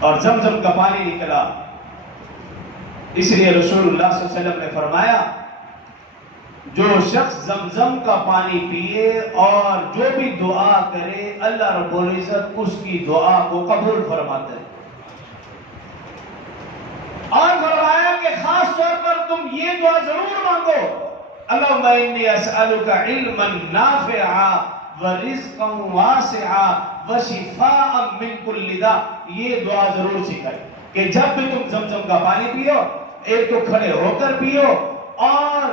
اور زمزم کا پانی نکلا. اس لیے رسول اللہ صلی اللہ علیہ وسلم نے فرمایا جو شخص زمزم کا پانی پیے اور جو بھی دعا کرے اللہ رب العزت اس کی دعا کو قبول فرماتا ہے. اور فرمایا کہ خاص طور پر تم یہ دعا ضرور مانگو اللہم انی اسألک علما نافعا ورزقا واسعا وشفاء من کل داء. یہ دعا ضرور سکھائی کہ جب بھی تم زمزم کا پانی پیو ایک تو کھڑے ہو کر پیو اور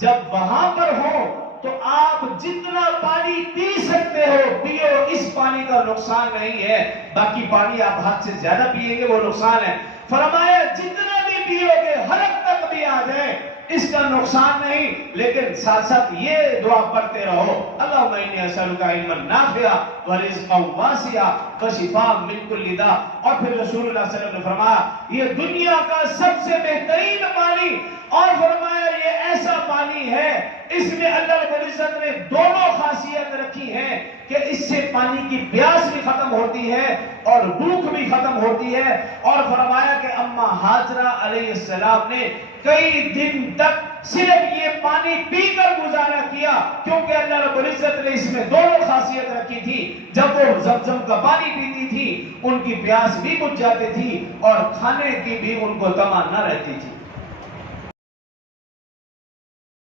جب وہاں پر ہو تو آپ جتنا پانی پی سکتے ہو پیو. اس پانی کا نقصان نہیں ہے. باقی پانی آپ ہاتھ سے زیادہ پیئیں گے وہ نقصان ہے. فرمایا جتنا بھی پیو گے حلق تک بھی آ جائے اس کا نقصان نہیں. لیکن ساتھ ساتھ یہ دعا پڑھتے رہو اللہم انی اسألک علما نافعا ورزقا واسعا وشفاء من کل داء. اور پھر رسول اللہ صلی اللہ علیہ وسلم نے فرمایا یہ دنیا کا سب سے بہترین پانی اور فرمایا یہ ایسا پانی ہے اس میں اللہ رب العزت نے دونوں خاصیت رکھی ہے کہ اس سے پانی کی پیاس بھی ختم ہوتی ہے اور بھوک بھی ختم ہوتی ہے. اور فرمایا کہ اما حاجرہ علیہ السلام نے کئی دن تک صرف یہ پانی پی کر گزارا کیا کیونکہ اللہ رب العزت نے اس میں دونوں خاصیت رکھی تھی. جب وہ زمزم کا پانی پیتی تھی ان کی پیاس بھی بجھ جاتی تھی اور کھانے کی بھی ان کو تمنا نہ رہتی تھی.